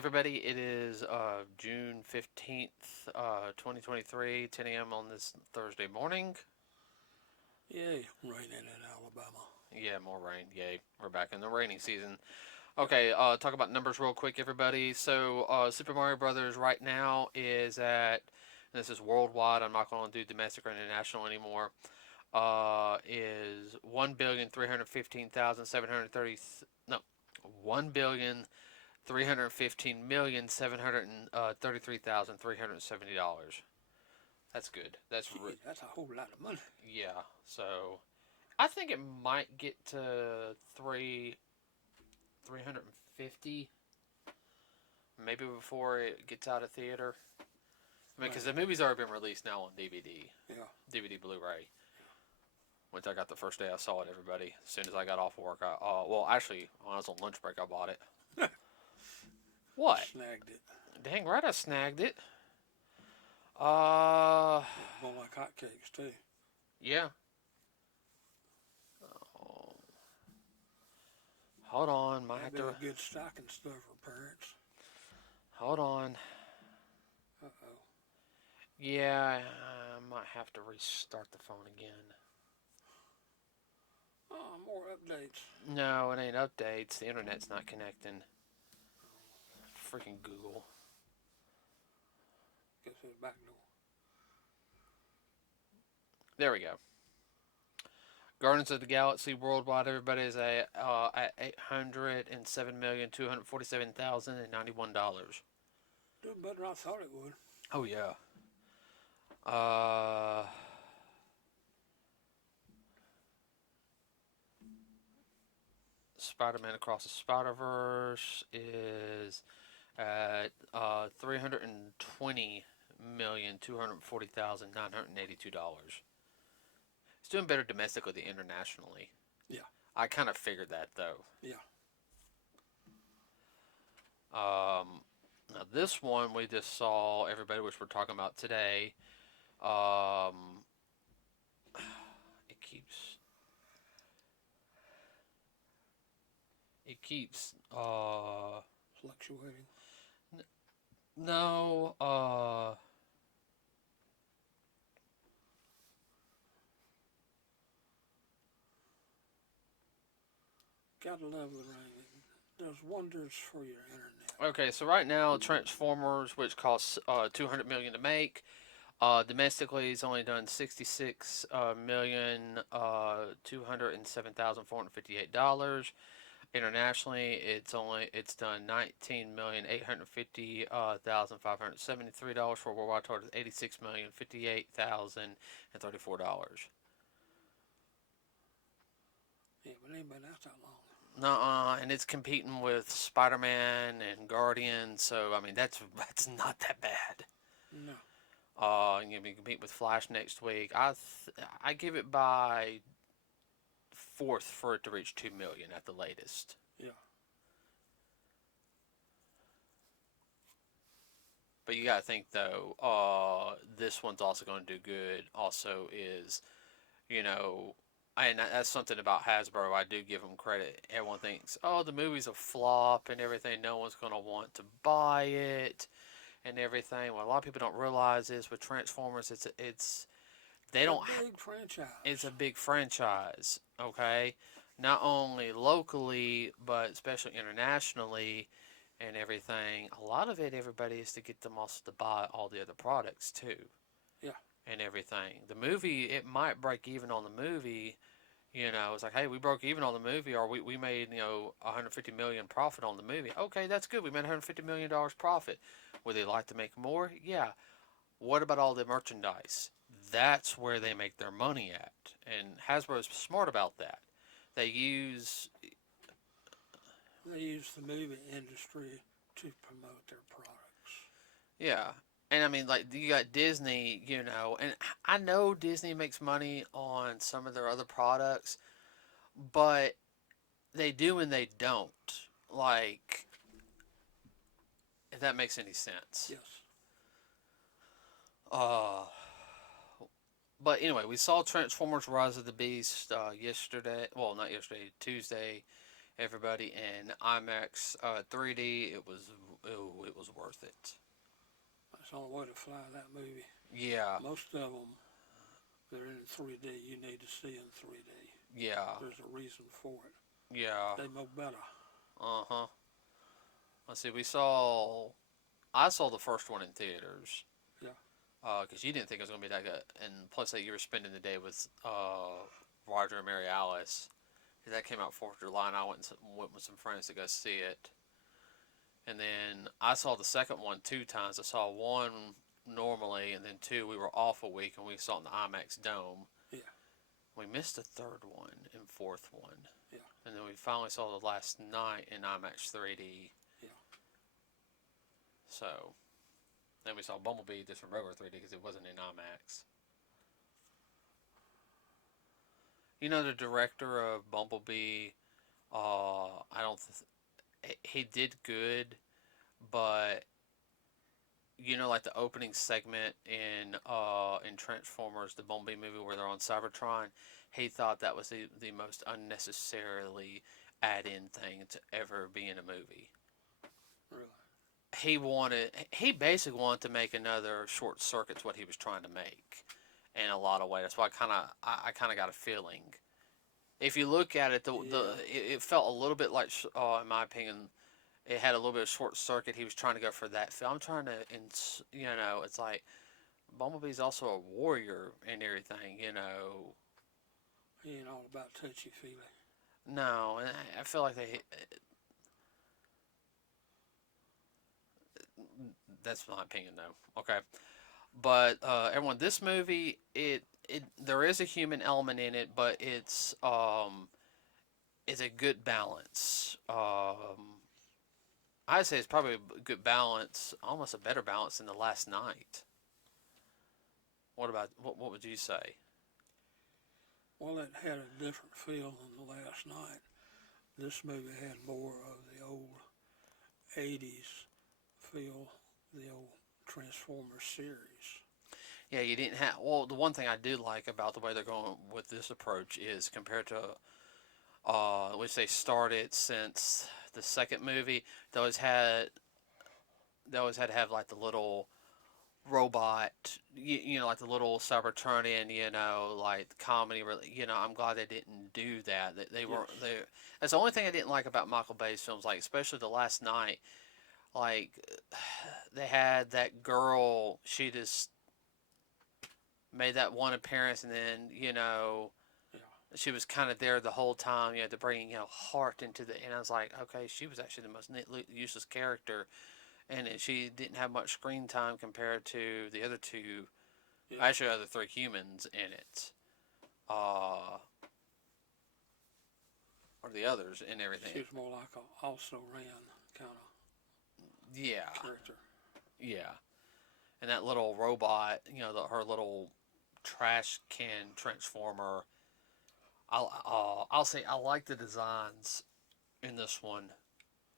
everybody. It is June 15th, 2023, 10 a.m. on this Thursday morning. Yay, raining in Alabama. Yeah, more rain. Yay. We're back in the rainy season. Okay, talk about numbers real quick, everybody. So, Super Mario Brothers right now is at, and this is worldwide, I'm not going to do domestic or international anymore, is 1,315,730, no, 1,315,733,370. That's good. Gee, that's a whole lot of money. Yeah. So I think it might get to 350, maybe before it gets out of theater. I mean, because the movie's already been released now on DVD, Yeah. DVD Blu-ray. Which I got the first day I saw it. Everybody, as soon as I got off work, well, actually, when I was on lunch break, I bought it. What? Snagged it. Dang right, I snagged it. Uh, Going like hotcakes, too. yeah. Oh. Hold on, might have That'd be to. a good stocking stuffer, parents. Hold on. Uh-oh. Yeah, I might have to restart the phone again. Oh, more updates. No, it ain't updates. The internet's not connecting. Freaking Google. Go through the back door. There we go. Guardians of the Galaxy worldwide, everybody is at $807,247,091. Doing better than I thought it would. Oh yeah. Uh, Spider-Man Across the Spider-Verse is at 320,240,982. It's doing better domestically than internationally. Yeah. I kind of figured that though. Yeah. Now this one we just saw everybody, which we're talking about today. Um, it keeps it keeps Fluctuating. no Gotta love the rain. It does wonders for your internet. Okay, so right now Transformers, which costs 200 million to make, domestically it's only done 66 million 207,458 dollars. Internationally, it's done 19,850,573 dollars for a worldwide total of 86,058,034 dollars. Yeah, but it ain't been out that long. Nuh-uh, and it's competing with Spider-Man and Guardians, so I mean that's not that bad. No. You'll be compete with Flash next week. I give it by fourth for it to reach 2 million at the latest. Yeah. But you gotta think though, this one's also going to do good. Also, is you know, and that's something about Hasbro. I do give them credit. Everyone thinks, oh, the movie's a flop and everything. No one's going to want to buy it and everything. Well, a lot of people don't realize this with Transformers. It's they It's don't. a big franchise. It's a big franchise. Okay, not only locally but especially internationally and everything. A lot of it, everybody, is to get them also to buy all the other products too. Yeah. And everything. The movie, it might break even on the movie. It's like, hey, we broke even on the movie, or we made, 150 million profit on the movie. Okay, that's good. We made 150 million dollars profit. Would they like to make more? Yeah. What about all the merchandise? That's where they make their money at, and Hasbro's smart about that. They use They use the movie industry to promote their products. Yeah. And I mean, like, you got Disney, and I know Disney makes money on some of their other products, but they do and they don't. Like, if that makes any sense. Yes. Uh, but anyway, we saw Transformers Rise of the Beast yesterday. Well, not yesterday, Tuesday. everybody, in IMAX 3D. It was worth it. That's the only way to fly that movie. Yeah, Most of them, they're in 3D. You need to see in 3D. yeah, There's a reason for it. yeah. They know better. Uh-huh. Let's see. I saw the first one in theaters. Yeah. Because you didn't think it was gonna be that good, and plus that you were spending the day with Roger and Mary Alice. That came out 4th of July, and I went with some friends to go see it. And then I saw the second one 2 times. I saw one normally, and then two we were off a week, and we saw it in the IMAX Dome. Yeah. We missed the third one and fourth one. Yeah. And then we finally saw the last night in IMAX 3D. Yeah. So then we saw Bumblebee just in regular 3D because it wasn't in IMAX. You know the director of Bumblebee. I don't. He did good, but you know, like the opening segment in Transformers, the Bumblebee movie where they're on Cybertron. He thought that was the most unnecessarily add-in thing to ever be in a movie. Really? He basically wanted to make another Short Circuit's what he was trying to make in a lot of ways. That's why I kind of got a feeling. If you look at it, it felt a little bit like, in my opinion, it had a little bit of Short Circuit. He was trying to go for that feel. I'm trying to, it's like Bumblebee's also a warrior and everything. He ain't all about touchy feely. No, and I feel like that's my opinion though. Okay, but everyone, this movie there is a human element in it, but it's a good balance. I'd say it's probably a good balance, almost a better balance than The Last Night. What would you say? Well, it had a different feel than The Last Night. This movie had more of the old 80s feel, the old Transformers series. Yeah, you didn't have. Well, the one thing I do like about the way they're going with this approach is compared to, which they started since the second movie, they always had to have like the little robot, like the little Cybertronian, like comedy. I'm glad they didn't do that. They weren't there. That's the only thing I didn't like about Michael Bay's films, like especially The Last Night. Like they had that girl. She just made that one appearance, and then she was kind of there the whole time. You had to bring heart into the. And I was like, okay, she was actually the most useless character, and she didn't have much screen time compared to the other two. Yeah. Actually, other three humans in it, or the others and everything. She was more like a also ran kind of character. Yeah, and that little robot, her little trash can transformer. I'll say I like the designs in this one.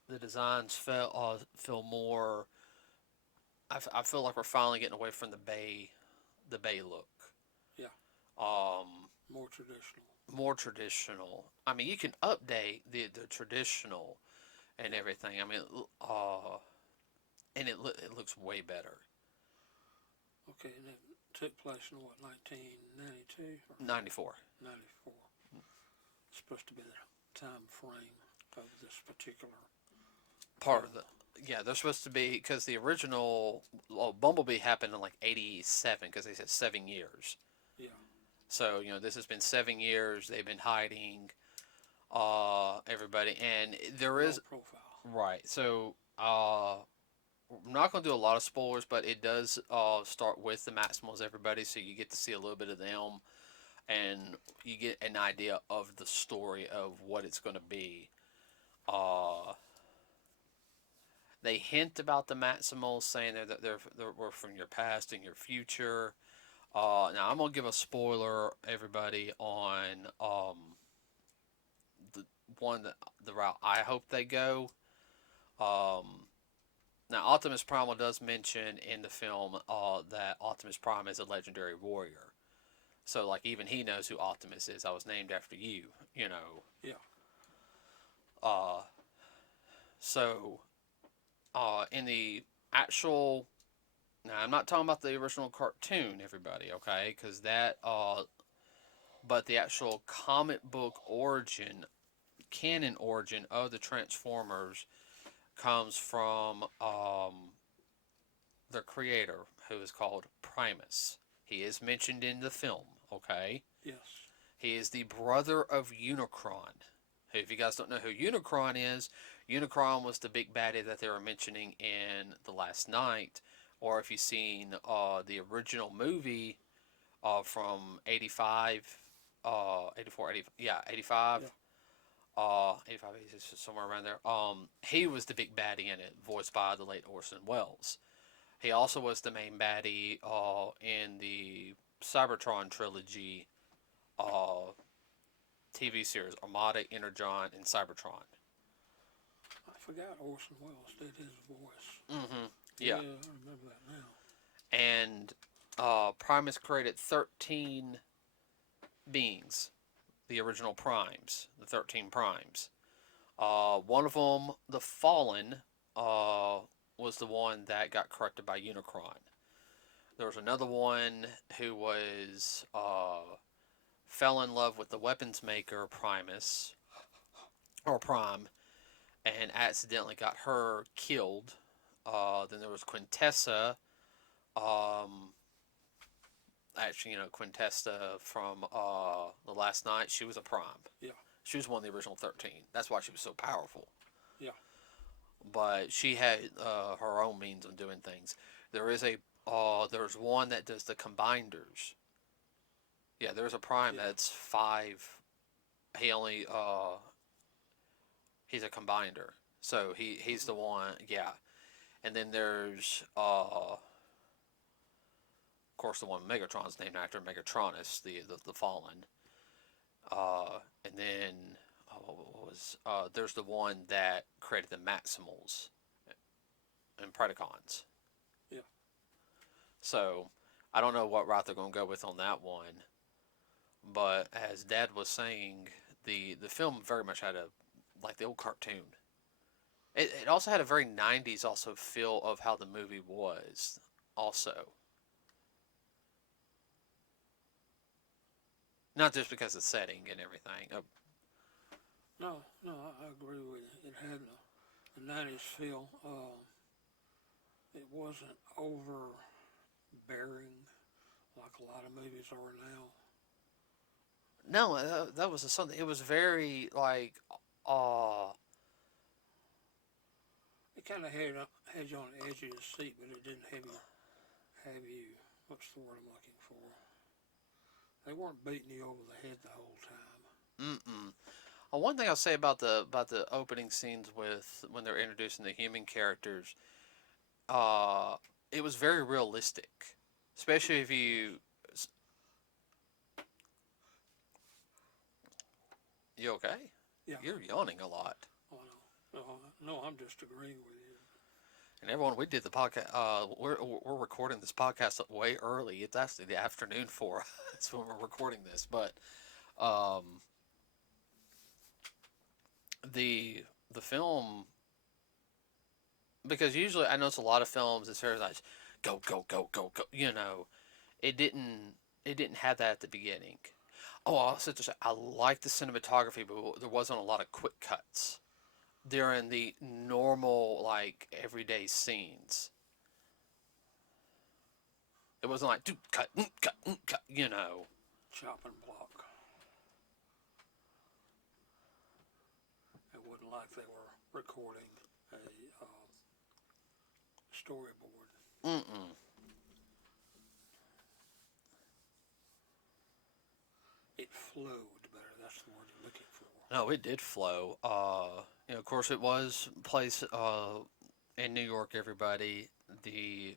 The designs feel more. I feel like we're finally getting away from the Bay look. Yeah. More traditional. More traditional. I mean, you can update the traditional and everything. I mean, and it looks way better. Okay, and it took place in what, 1992? 94. 94. It's supposed to be the time frame of this particular part of the. Yeah, they're supposed to be, because the original Bumblebee happened in like 87, because they said 7 years. Yeah. So this has been 7 years. They've been hiding everybody, and there is profile. Right. So I'm not going to do a lot of spoilers, but it does start with the Maximals, everybody, so you get to see a little bit of them, and you get an idea of the story of what it's going to be. They hint about the Maximals, saying that they're from your past and your future. Now I'm gonna give a spoiler, everybody, on the route I hope they go. Now Optimus Primal does mention in the film that Optimus Prime is a legendary warrior. So like even he knows who Optimus is. I was named after you. Yeah. Uh, so in the actual, now I'm not talking about the original cartoon, everybody, okay? Because but the actual comic book origin, canon origin of the Transformers comes from their creator, who is called Primus. He is mentioned in the film, okay? Yes. He is the brother of Unicron. If you guys don't know who Unicron is, Unicron was the big baddie that they were mentioning in The Last Night. Or if you've seen the original movie from 85, 84, 80, yeah, 85, Yeah. 85, 86, somewhere around there. He was the big baddie in it, voiced by the late Orson Welles. He also was the main baddie in the Cybertron trilogy uh, TV series Armada, Energon, and Cybertron. I forgot Orson Welles did his voice. Mm-hmm. Yeah, Yeah. I remember that now. And Primus created 13 beings, the original primes, the 13 primes. One of them, the Fallen, was the one that got corrupted by Unicron. There was another one who was fell in love with the weapons maker Primus or Prime, and accidentally got her killed. Then there was Quintessa. Um, Actually, Quintessa from the Last Night. She was a Prime. Yeah. She was one of the original 13. That's why she was so powerful. Yeah. But she had her own means of doing things. There's one that does the combinders. Yeah, there's a Prime that's 5. He only he's a combinder. So he's the one, yeah. And then there's of course the one Megatron's named after, Megatronus, the Fallen. And then what was there's the one that created the Maximals and Predacons. Yeah. So I don't know what route they're going to go with on that one, but as Dad was saying, the film very much had like the old cartoon. It also had a very 90s also feel of how the movie was also. Not just because of the setting and everything. No, I agree with you. It had a 90s feel. It wasn't overbearing like a lot of movies are now. No, that was something. It was very like, uh, It kind of had you on the edge of your seat, but it didn't have you. What's the word I'm looking for? They weren't beating you over the head the whole time. mm-mm. One thing I'll say about the opening scenes with when they're introducing the human characters, uh, it was very realistic, especially if you. You okay? Yeah. You're yawning a lot. Oh no, no, I'm just agreeing with you. And everyone, we did the podcast. We're recording this podcast way early. It's actually the afternoon for us when we're recording this. But um, the film, because usually I notice a lot of films it's very like go go go go go. It didn't have that at the beginning. Oh, I also just I like the cinematography, but there wasn't a lot of quick cuts during the normal like everyday scenes. It wasn't like, dude, cut, cut, cut. Chop and block. It wasn't like they were recording a storyboard. Mm-mm. It flowed better. That's the word you're looking for. No, it did flow. Of course, it was placed in New York. Everybody, you're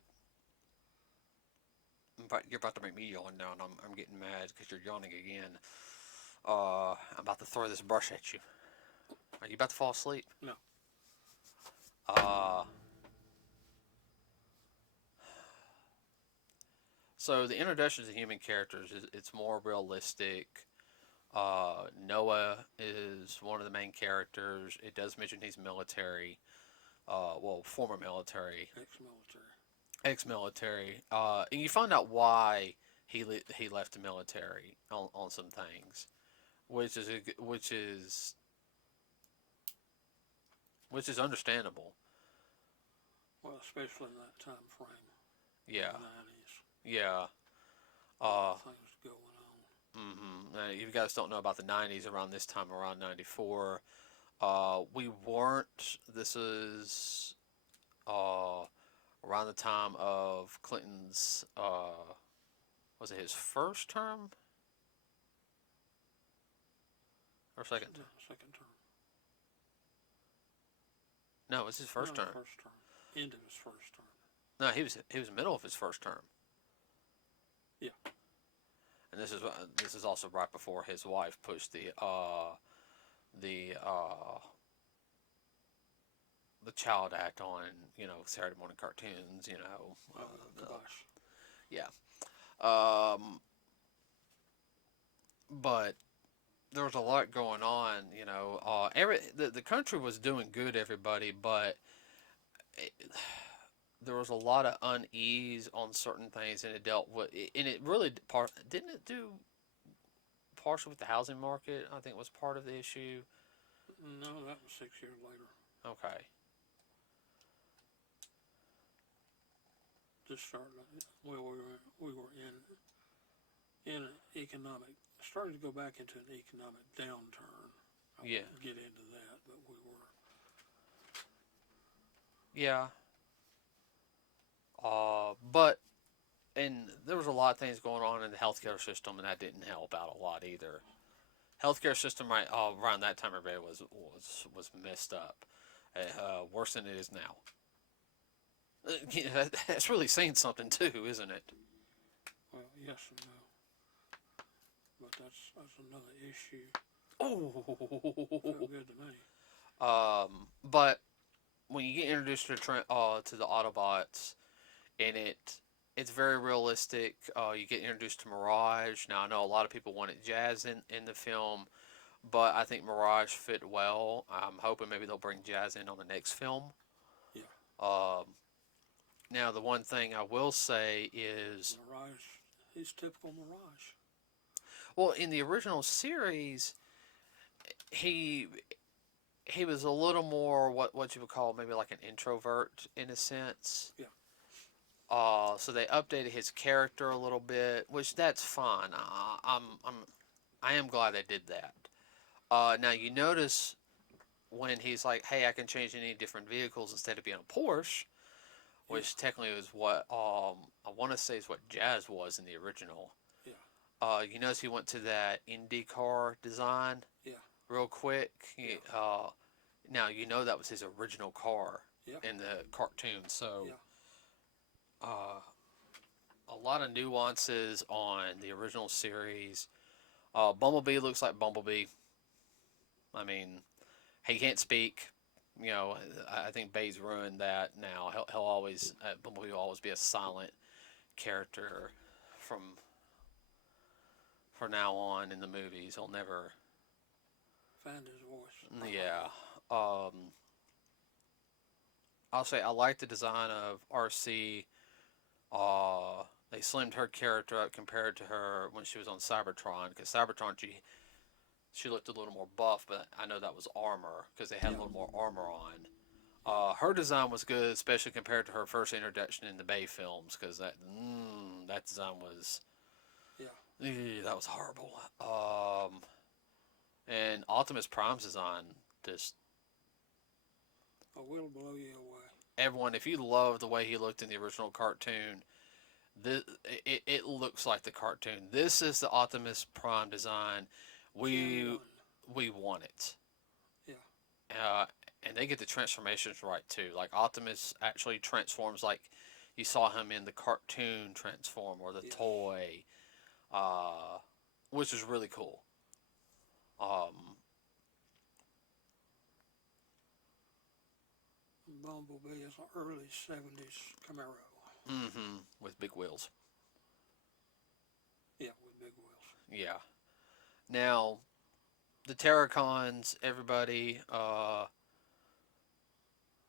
about to make me yawn now, and I'm getting mad because you're yawning again. I'm about to throw this brush at you. Are you about to fall asleep? No. Uh, so the introduction to human characters it's more realistic. Noah is one of the main characters. It does mention he's military, well, former military, Ex-military. ex-military, and you find out why he left the military on some things, which is which is understandable. Well, especially in that time frame. Yeah, In the 90s. yeah. Things going on. You guys don't know about the '90s. Around this time, around '94, we weren't. This is around the time of Clinton's. Was it his first term or second? Second term. No, it was his first term. First term. End of his first term. No, he was in the middle of his first term. Yeah. And this is also right before his wife pushed the Child Act on Saturday morning cartoons. Gosh. Yeah. But there was a lot going on. The country was doing good, everybody, but there was a lot of unease on certain things, and it dealt with, and it really didn't it do partially with the housing market. I think was part of the issue. No, that was 6 years later. Okay. Just started. Well, we were in an economic. Started to go back into an economic downturn. I won't get into that, but we were. Yeah. But there was a lot of things going on in the healthcare system, and that didn't help out a lot either. Healthcare system around that time, everybody was messed up, worse than it is now. That's really saying something too, isn't it? Well, yes and no, but that's another issue. Oh, felt good to me. But when you get introduced to the Autobots, and it's very realistic. You get introduced to Mirage. Now I know a lot of people wanted Jazz in the film, but I think Mirage fit well. I'm hoping maybe they'll bring Jazz in on the next film. Yeah. Now the one thing I will say is Mirage. He's typical Mirage. Well, in the original series, he was a little more what you would call maybe like an introvert in a sense. Yeah. So they updated his character a little bit, which that's fine. I am glad they did that. Now you notice when he's like, "Hey, I can change any different vehicles instead of being a Porsche," which technically is what I want to say is what Jazz was in the original. Yeah. You notice he went to that IndyCar design. Yeah. Real quick. Now you know that was his original car in the cartoon, so. Yeah. A lot of nuances on the original series. Bumblebee looks like Bumblebee. I mean, he can't speak. I think Bay's ruined that now. He'll always Bumblebee will always be a silent character from now on in the movies. He'll never find his voice. Yeah. I'll say I like the design of RC. They slimmed her character up compared to her when she was on Cybertron, because Cybertron she looked a little more buff, but I know that was armor because they had a little more armor on. Her design was good, especially compared to her first introduction in the Bay films, because that design was that was horrible. And Optimus Prime's design just will blow you away. Everyone, if you love the way he looked in the original cartoon, it looks like the cartoon. This is the Optimus Prime design. We want it. Yeah. And they get the transformations right too. Like Optimus actually transforms like you saw him in the cartoon transform or the toy, which is really cool. Bumblebee is an early 70s Camaro. Mm-hmm. With big wheels. Yeah, with big wheels. Yeah. Now, the Terracons, everybody.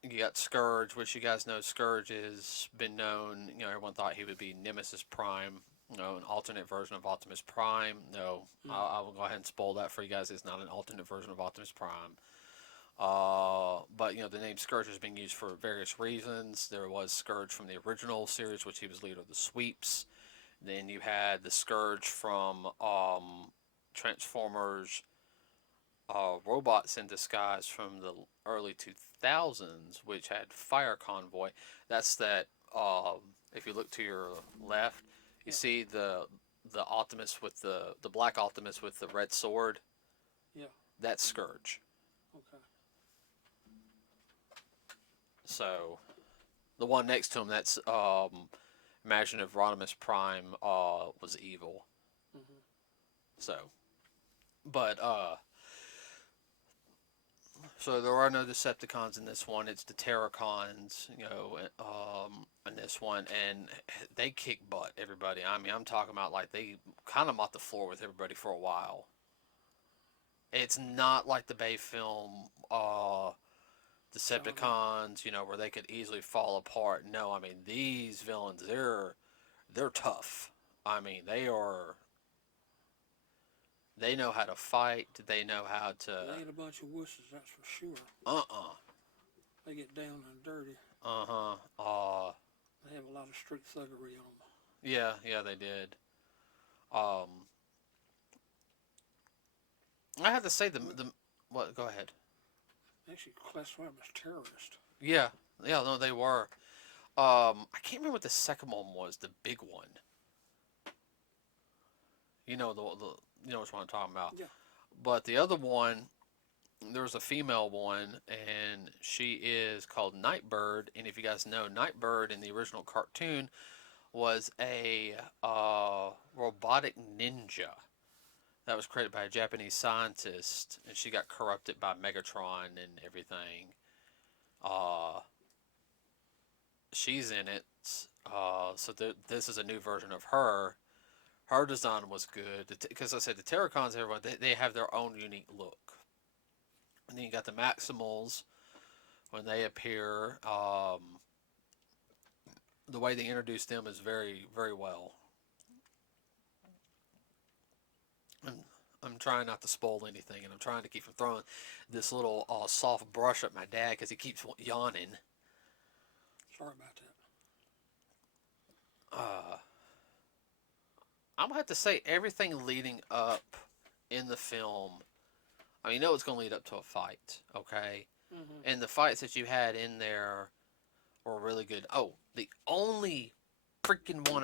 You got Scourge, which you guys know Scourge has been known. Everyone thought he would be Nemesis Prime. An alternate version of Optimus Prime. No, Mm. I will go ahead and spoil that for you guys. It's not an alternate version of Optimus Prime. But the name Scourge has been used for various reasons. There was Scourge from the original series, which he was leader of the Sweeps. Then you had the Scourge from Transformers Robots in Disguise from the early 2000s, which had Fire Convoy. That's that. If you look to your left, you Yeah. see the Optimus with the black Optimus with the red sword. Yeah. That's Scourge. Okay. So the one next to him, that's imagine if Rodimus Prime was evil. Mm-hmm. So, but so there are no Decepticons in this one. It's the Terracons, in this one, and they kick butt. Everybody. I mean, I'm talking about like they kind of mopped the floor with everybody for a while. It's not like the Bay film Decepticons, where they could easily fall apart. No, I mean these villains, they're tough. I mean they know how to fight. They know how to. They ain't a bunch of wusses, that's for sure. Uh-uh. They get down and dirty. Uh-huh. They have a lot of street thuggery on them. Yeah, they did. Um, I have to say the what? Go ahead. They actually classify them as terrorists. Yeah, no, they were. I can't remember what the second one was. The big one. Which one I'm talking about. Yeah. But the other one, there's a female one, and she is called Nightbird. And if you guys know, Nightbird in the original cartoon was a robotic ninja that was created by a Japanese scientist, and she got corrupted by Megatron and everything. She's in it, so this is a new version of her. Her design was good because I said the Terracons, everyone they have their own unique look. And then you got the Maximals when they appear. The way they introduce them is very, very well. I'm trying not to spoil anything, and I'm trying to keep from throwing this little soft brush at my dad because he keeps yawning. Sorry about that. I'm gonna have to say everything leading up in the film. I mean, it's going to lead up to a fight, okay? Mm-hmm. And the fights that you had in there were really good. Oh, the only freaking one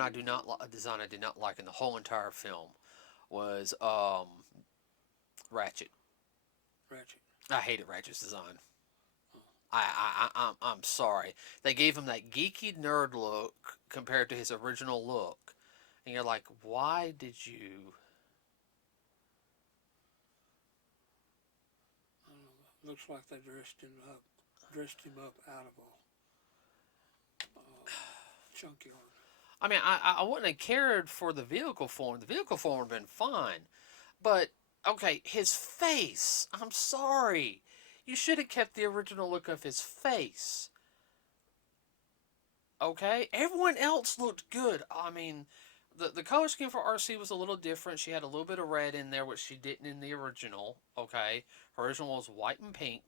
design I did not like in the whole entire film was Ratchet. Ratchet. I hated Ratchet's design. I'm sorry. They gave him that geeky nerd look compared to his original look, and you're like, why did you? I don't know. Looks like they dressed him up out of a junkyard. I mean, I wouldn't have cared for the vehicle form. The vehicle form would have been fine, but okay, his face. I'm sorry. You should have kept the original look of his face. Okay? Everyone else looked good. I mean, the color scheme for RC was a little different. She had a little bit of red in there, which she didn't in the original. Okay? Her original was white and pink.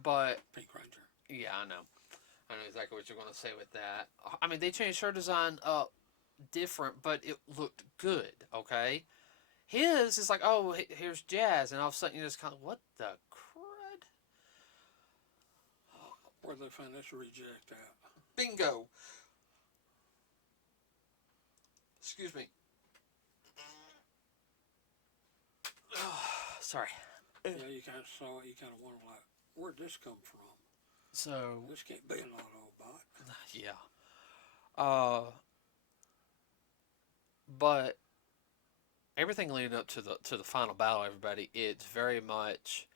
But Pink Ranger. yeah, I know. I know exactly what you're going to say with that. I mean, they changed her design up different, but it looked good, okay? His is like, oh, here's Jazz, and all of a sudden you're just kind of, what the crud? Where'd they find this reject at? Bingo! Excuse me. Sorry. Yeah, you kind of saw it. You kind of wonder, like, where'd this come from? So, This can't be an Autobot. yeah. But everything leading up to the final battle, everybody, it's very much.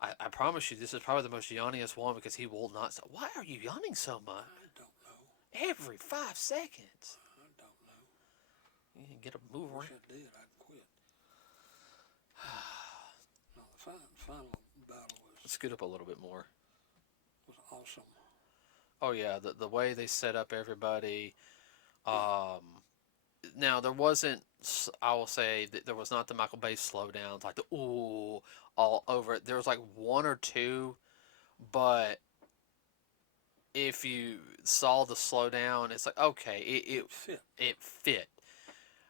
I promise you, this is probably the most yawningest one because he will not. Why are you yawning so much? I don't know. Every 5 seconds. I don't know. and get a move Wish around. I did. I'd quit. No, the final battle Let's scoot up a little bit more. was awesome. Oh yeah, the way they set up everybody. Yeah. Now there wasn't. I will say that there was not the Michael Bay slowdowns like the ooh all over it. There was like one or two, but if you saw the slowdown, it's like okay, It fit. it fit.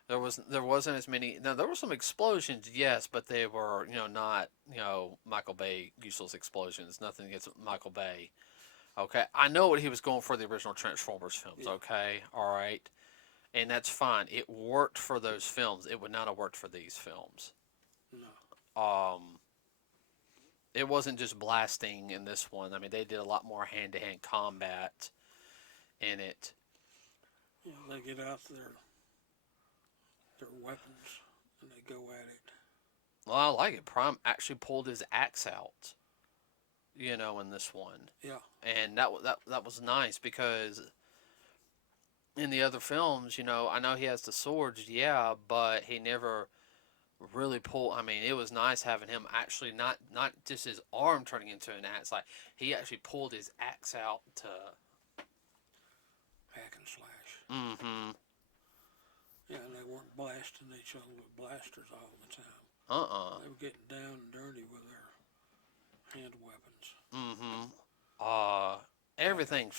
There wasn't as many. Now there were some explosions, yes, but they were not Michael Bay useless explosions. Nothing against Michael Bay. Okay, I know what he was going for the original Transformers films. Yeah. Okay, all right, and that's fine. It worked for those films. It would not have worked for these films. No. It wasn't just blasting in this one. I mean, they did a lot more hand-to-hand combat in it. Yeah, they get out their weapons and they go at it. Well, I like it. Prime actually pulled his axe out, in this one, Yeah. and that was nice because in the other films, I know he has the swords, yeah, but he never really pulled. I mean, it was nice having him actually not just his arm turning into an axe, like he actually pulled his axe out to. Hack and slash. Mm-hmm. Yeah, and they weren't blasting each other with blasters all the time. They were getting down and dirty with their hand weapons. Mm-hmm. Everything.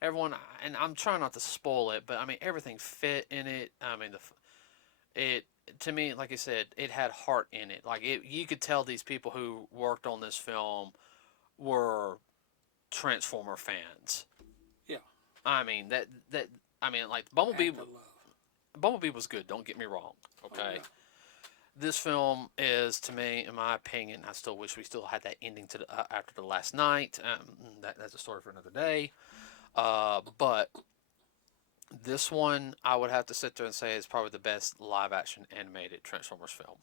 Everyone, and I'm trying not to spoil it, but I mean everything fit in it. I mean it to me, like I said, it had heart in it. Like you could tell these people who worked on this film were Transformer fans. Yeah. I mean I mean like Bumblebee. Act of love. Bumblebee was good. Don't get me wrong. Okay. Oh, yeah. This film is, to me, in my opinion, I still wish we still had that ending to after the last night. That's a story for another day. But this one, I would have to sit there and say is probably the best live-action animated Transformers film.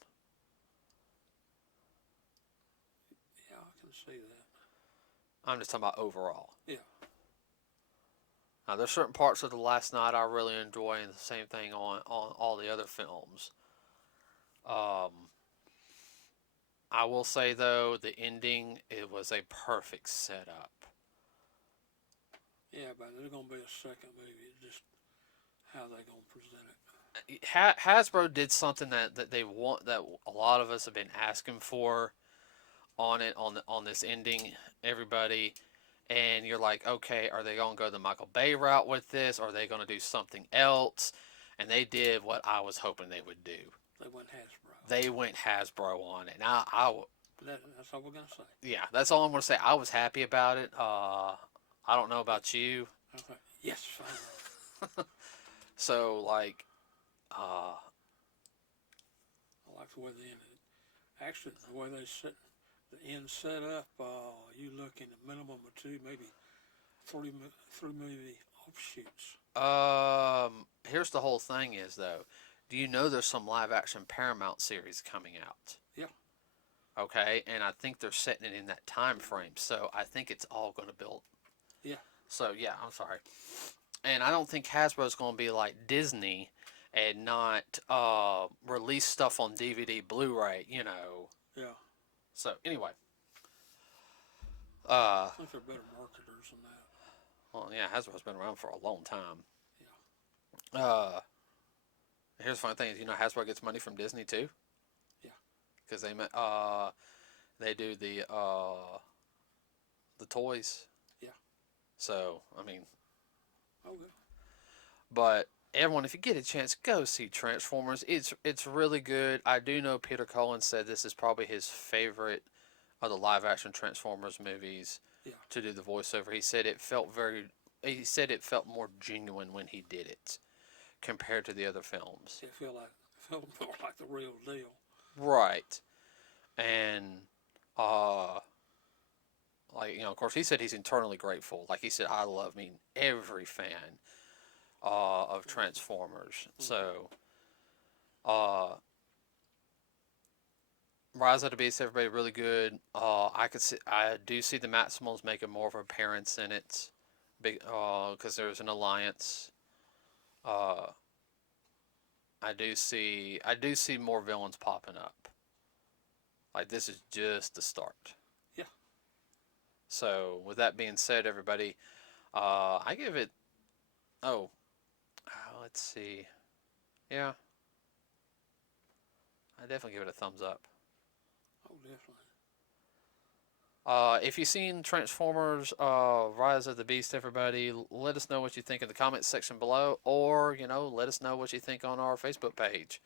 Yeah, I can see that. I'm just talking about overall. Yeah. Now, there's certain parts of the last night I really enjoy, and the same thing on all the other films. I will say though, the ending it was a perfect setup. Yeah, but there's gonna be a second movie. It's just how they gonna present it. Hasbro did something that they want that a lot of us have been asking for on it on this ending. Everybody, and you're like, okay, are they gonna go the Michael Bay route with this? Or are they gonna do something else? And they did what I was hoping they would do. They went Hasbro. They went Hasbro on it. And That's all we're gonna say. yeah, that's all I'm gonna say. I was happy about it. I don't know about you. Okay. Yes, finally. So like, I like the way they ended it. Actually, the way they set the end set up, you looking at minimum of two, maybe three movie offshoots. here's the whole thing is though. Do you know there's some live action Paramount series coming out? Yeah. Okay, and I think they're setting it in that time frame, so I think it's all going to build. Yeah. So yeah, I'm sorry, and I don't think Hasbro's going to be like Disney and not release stuff on DVD, Blu-ray, Yeah. So anyway, I think they're better marketers than that. well, yeah, Hasbro's been around for a long time. Yeah. Here's the funny thing: is Hasbro gets money from Disney too. Yeah. Because they do the toys. Yeah. So I mean, Okay. but everyone, if you get a chance, go see Transformers. It's really good. I do know Peter Cullen said this is probably his favorite of the live action Transformers movies. Yeah. To do the voiceover, he said it felt more genuine when he did it compared to the other films. It felt more like the real deal. Right. And like of course he said he's eternally grateful. Like he said, I love meeting every fan of Transformers. So Rise of the Beast, everybody really good. I do see the Maximals making more of an appearance in it, big because there's an alliance. I do see more villains popping up. Like this is just the start. Yeah. So with that being said, everybody, I give it. Oh, let's see. Yeah, I definitely give it a thumbs up. Oh, definitely. If you've seen Transformers Rise of the Beast, everybody, let us know what you think in the comments section below, or let us know what you think on our Facebook page.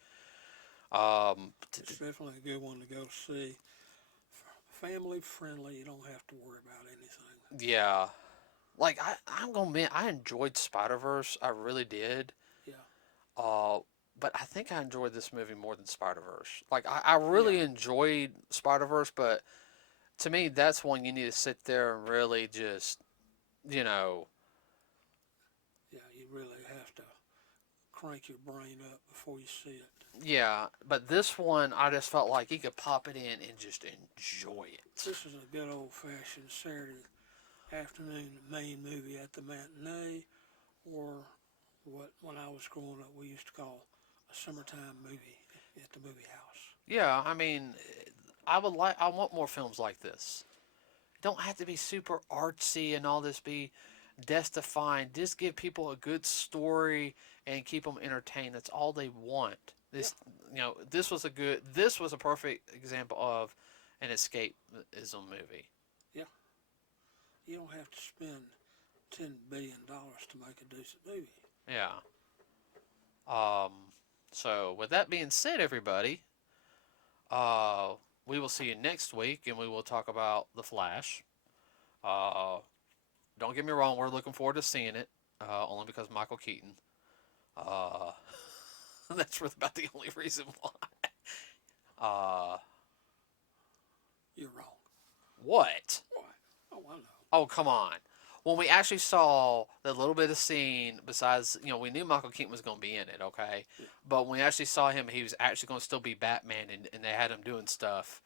It's definitely a good one to go see. Family friendly. You don't have to worry about anything. Yeah, like I'm gonna admit, I enjoyed Spider Verse. I really did. Yeah. Uh, but I think I enjoyed this movie more than Spider Verse. Like I Yeah. really enjoyed Spider Verse, but to me, that's one you need to sit there and really just, you know, Yeah. You really have to crank your brain up before you see it. yeah. But this one, I just felt like you could pop it in and just enjoy it. This is a good old fashioned Saturday afternoon main movie at the matinee, or what when I was growing up we used to call a summertime movie at the movie house. Yeah, I mean, I want more films like this. Don't have to be super artsy and all this be death defying. Just give people a good story and keep them entertained. That's all they want. Yeah. This was a perfect example of an escapism movie. Yeah. You don't have to spend $10 billion to make a decent movie. Yeah. Um. So with that being said, everybody, uh, we will see you next week, and we will talk about the Flash. Uh, don't get me wrong, we're looking forward to seeing it. Only because Michael Keaton. Uh, that's about the only reason why. Uh, You're wrong. what? Why? Oh, I know. Oh, come on. When we actually saw the little bit of scene, besides, we knew Michael Keaton was going to be in it, okay? Yeah. But when we actually saw him, he was actually going to still be Batman, and they had him doing stuff.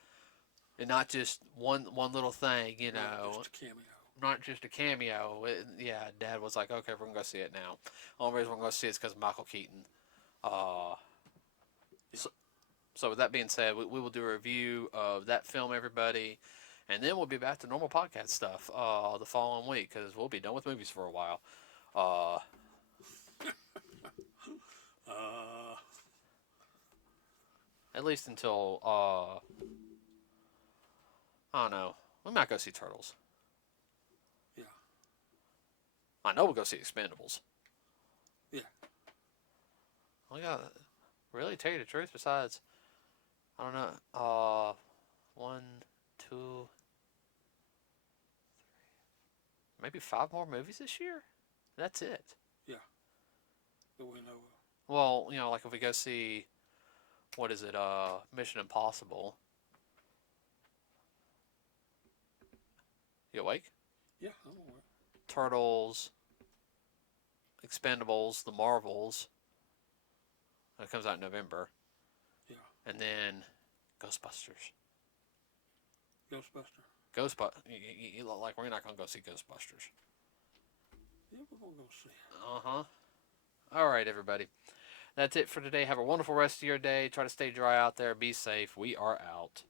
And not just one little thing, Just a cameo. not just a cameo. Yeah, Dad was like, okay, we're going to go see it now. Only reason we're going to see it is because of Michael Keaton. Uh, so with that being said, we will do a review of that film, everybody. And then we'll be back to normal podcast stuff the following week because we'll be done with movies for a while. Uh, Uh, at least until, I don't know. We might go see Turtles. yeah. I know we'll go see Expendables. Yeah. We got, really, tell you the truth, besides, I don't know, 1, 2, maybe 5 more movies this year? That's it. Yeah. That we know of. Well, like if we go see, what is it, Mission Impossible. You awake? Yeah, I'm aware. Turtles, Expendables, The Marvels. That comes out in November. Yeah. And then Ghostbusters. Ghostbuster. You look like we're not going to go see Ghostbusters. Yeah, we're going to go see it. Uh-huh. All right, everybody. That's it for today. Have a wonderful rest of your day. Try to stay dry out there. Be safe. We are out.